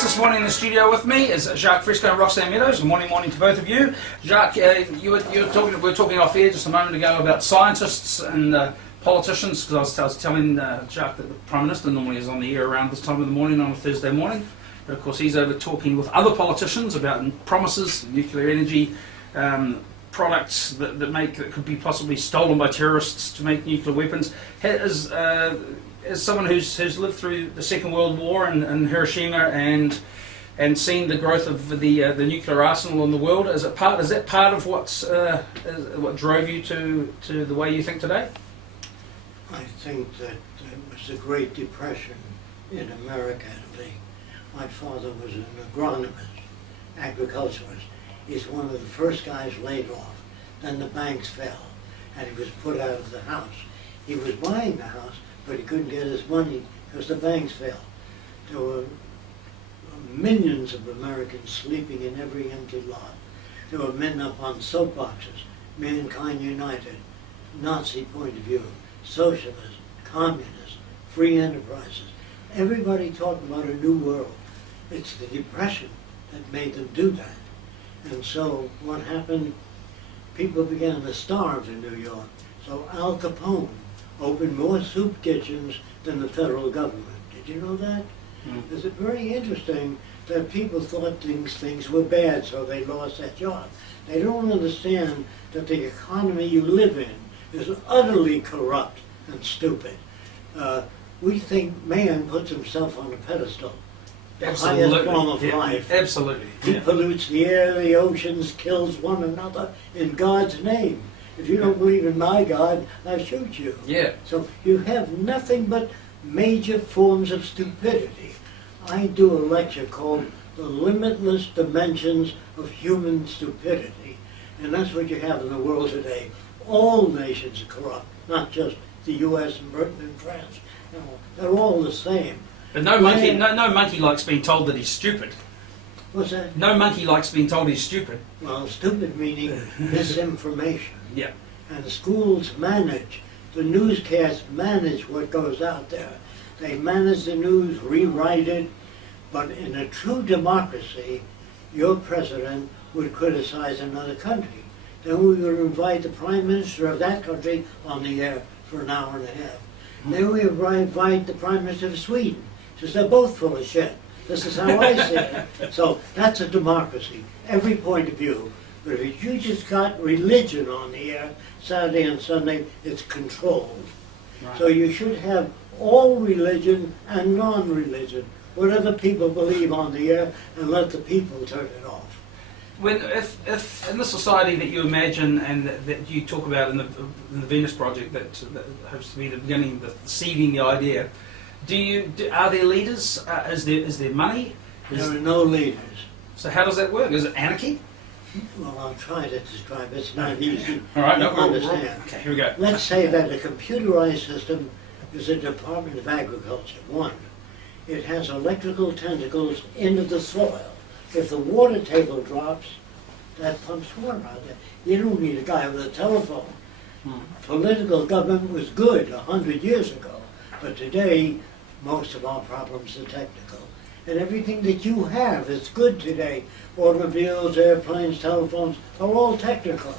guest this morning in the studio with me is Jacque Fresco and Roxanne Meadows. Good morning to both of you. Jacque, we were talking off air just a moment ago about scientists and politicians, because I was telling Jacque that the Prime Minister normally is on the air around this time of the morning on a Thursday morning. But of course he's over talking with other politicians about promises, nuclear energy, products that could be possibly stolen by terrorists to make nuclear weapons. As someone who's lived through the Second World War and Hiroshima and seen the growth of the nuclear arsenal in the world, is that part of what drove you to the way you think today? I think that it was the Great Depression in America. My father was an agronomist, agriculturalist. He's one of the first guys laid off. Then the banks fell, and he was put out of the house. He was buying the house, but he couldn't get his money because the banks fell. There were millions of Americans sleeping in every empty lot. There were men up on soapboxes, Mankind United, Nazi point of view, socialists, communists, free enterprises. Everybody talked about a new world. It's the Depression that made them do that. And so what happened, people began to starve in New York. So Al Capone opened more soup kitchens than the federal government. Did you know that? Mm-hmm. It's very interesting that people thought things were bad, so they lost that job. They don't understand that the economy you live in is utterly corrupt and stupid. We think man puts himself on a pedestal. The highest form of life. Absolutely. He pollutes the air, the oceans, kills one another in God's name. If you don't believe in my God, I'll shoot you. Yeah. So you have nothing but major forms of stupidity. I do a lecture called The Limitless Dimensions of Human Stupidity. And that's what you have in the world today. All nations are corrupt, not just the U.S. and Britain and France. No, they're all the same. But no monkey likes being told that he's stupid. What's that? No monkey likes being told he's stupid. Well, stupid meaning misinformation. Yeah. And the schools manage, the newscasts manage what goes out there. They manage the news, rewrite it, but in a true democracy, your president would criticize another country. Then we would invite the prime minister of that country on the air for an hour and a half. Then we would invite the prime minister of Sweden, because they're both full of shit. This is how I see it. So that's a democracy, every point of view. But if you just got religion on the air, Saturday and Sunday, it's controlled. Right. So you should have all religion and non-religion, whatever people believe on the air, and let the people turn it off. If in the society that you imagine and that you talk about in the Venus Project, that hopes to be the beginning, the seeding the idea, are there leaders? Is there money? There are no leaders. So how does that work? Is it anarchy? Well, I'll try to describe it. It's not easy. All right, to understand. Okay, here we go. Let's say that a computerized system is a Department of Agriculture. One, it has electrical tentacles into the soil. If the water table drops, that pumps water out there. You don't need a guy with a telephone. Political government was good 100 years ago, but today most of our problems are technical. And everything that you have is good today. Automobiles, airplanes, telephones are all technical.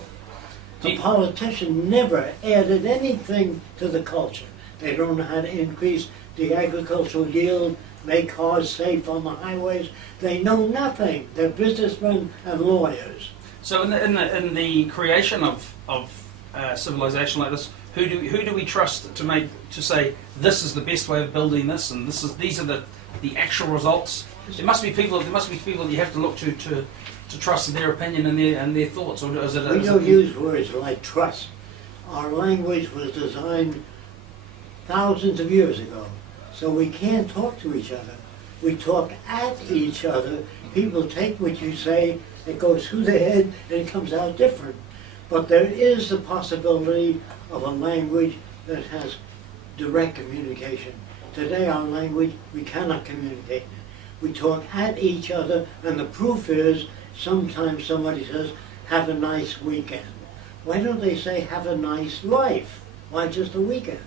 The politician never added anything to the culture. They don't know how to increase the agricultural yield, make cars safe on the highways. They know nothing. They're businessmen and lawyers. So in the creation of civilization like this, who do we trust to say this is the best way of building this, and these are the actual results? There must be people that you have to look to trust their opinion and their thoughts, or is it? We don't use words like trust. Our language was designed thousands of years ago, so we can't talk to each other. We talk at each other. People take what you say, it goes through their head, and it comes out different. But there is the possibility of a language that has direct communication. Today our language, we cannot communicate. We talk at each other, and the proof is sometimes somebody says, have a nice weekend. Why don't they say, have a nice life? Why just a weekend?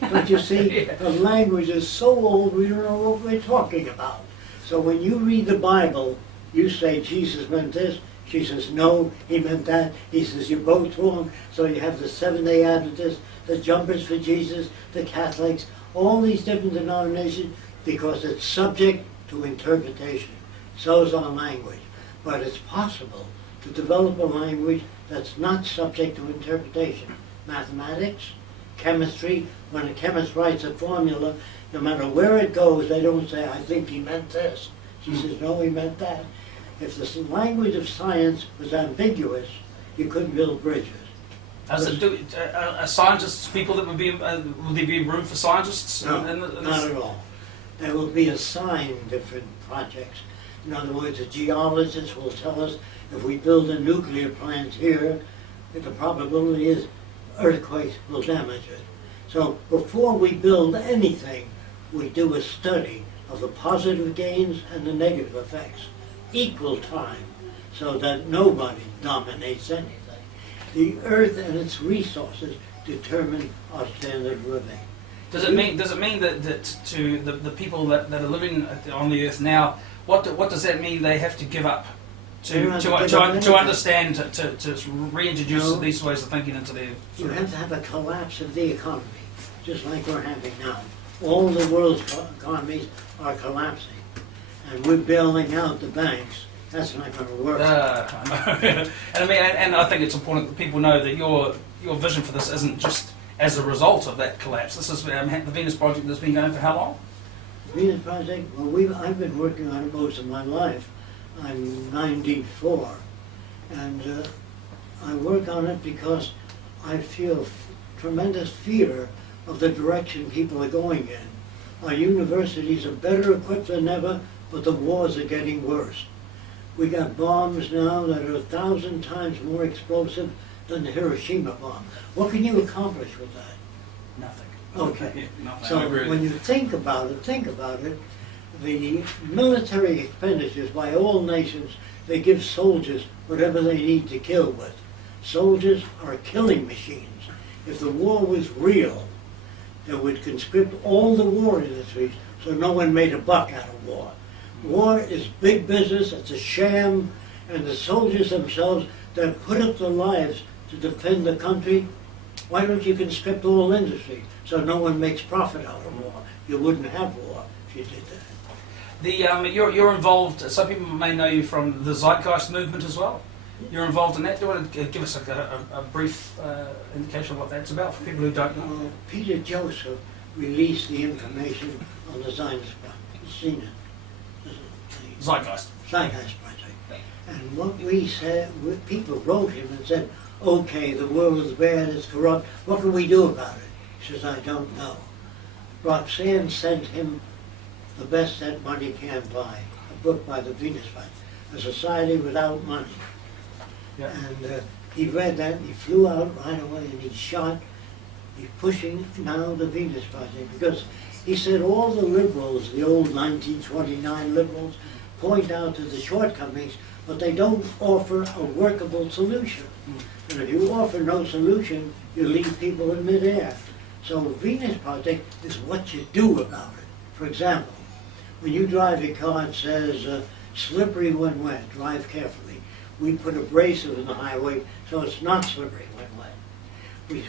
But you see, the language is so old we don't know what we're talking about. So when you read the Bible, you say Jesus meant this. She says, no, he meant that. He says, you're both wrong. So you have the Seventh-day Adventists, the Jumpers for Jesus, the Catholics, all these different denominations, because it's subject to interpretation. So is our language. But it's possible to develop a language that's not subject to interpretation. Mathematics, chemistry, when a chemist writes a formula, no matter where it goes, they don't say, I think he meant this. She says, no, he meant that. If the language of science was ambiguous, you couldn't build bridges. Are scientists people that would be, will there be room for scientists? No, in not at all. They will be assigned different projects. In other words, a geologist will tell us if we build a nuclear plant here, the probability is earthquakes will damage it. So before we build anything, we do a study of the positive gains and the negative effects, equal time, so that nobody dominates anything. The earth and its resources determine our standard of living. Does it mean that to the people that are living on the earth now, what does that mean they have to give up to understand, to reintroduce these ways of thinking into their... You have to have a collapse of the economy, just like we're having now. All the world's economies are collapsing, and we're bailing out the banks. That's not going to work. and I think it's important that people know that your vision for this isn't just as a result of that collapse. This is the Venus Project that's been going for how long? The Venus Project, well, I've been working on it most of my life. I'm 94, and I work on it because I feel tremendous fear of the direction people are going in. Our universities are better equipped than ever, but the wars are getting worse. We got bombs now that are 1,000 times more explosive than the Hiroshima bomb. What can you accomplish with that? Nothing. Okay. Nothing. So when you think about it, the military expenditures by all nations, they give soldiers whatever they need to kill with. Soldiers are killing machines. If the war was real, they would conscript all the war industries so no one made a buck out of war. War is big business, it's a sham, and the soldiers themselves that put up their lives to defend the country, why don't you conscript all industry so no one makes profit out of war? You wouldn't have war if you did that. You're involved, some people may know you from the Zeitgeist movement as well. You're involved in that. Do you want to give us a brief indication of what that's about for people who don't know? Peter Joseph released the information on the Zionist Project. You've seen it. Zeitgeist. Zeitgeist Project. And what we said, people wrote him and said, okay, the world is bad, it's corrupt, what can we do about it? He says, I don't know. Roxanne sent him The Best That Money Can't Buy, a book by the Venus Project, A Society Without Money. Yeah. And he read that, and he flew out right away, and he's pushing now the Venus Project, because he said all the liberals, the old 1929 liberals, point out to the shortcomings, but they don't offer a workable solution. And if you offer no solution, you leave people in midair. So Venus Project is what you do about it. For example, when you drive your car, it says, slippery when wet, drive carefully. We put abrasive in the highway so it's not slippery when wet.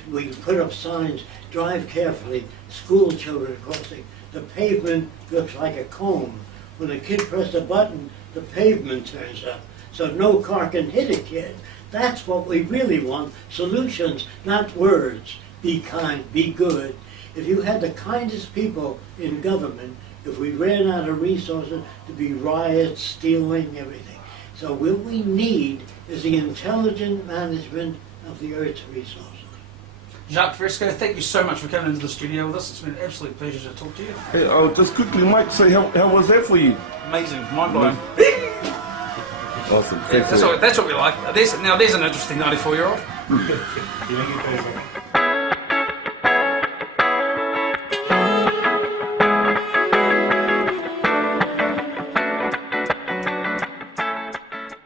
We put up signs, drive carefully, school children crossing. The pavement looks like a comb. When a kid presses a button, the pavement turns up, so no car can hit a kid. That's what we really want, solutions, not words. Be kind, be good. If you had the kindest people in government, if we ran out of resources, to be riots, stealing, everything. So what we need is the intelligent management of the Earth's resources. Jacque Fresco, thank you so much for coming into the studio with us. It's been an absolute pleasure to talk to you. Hey, just quickly, Mike, say how was that for you? Amazing, mind-blowing. Awesome. Yeah, that's what we like. There's an interesting 94-year-old.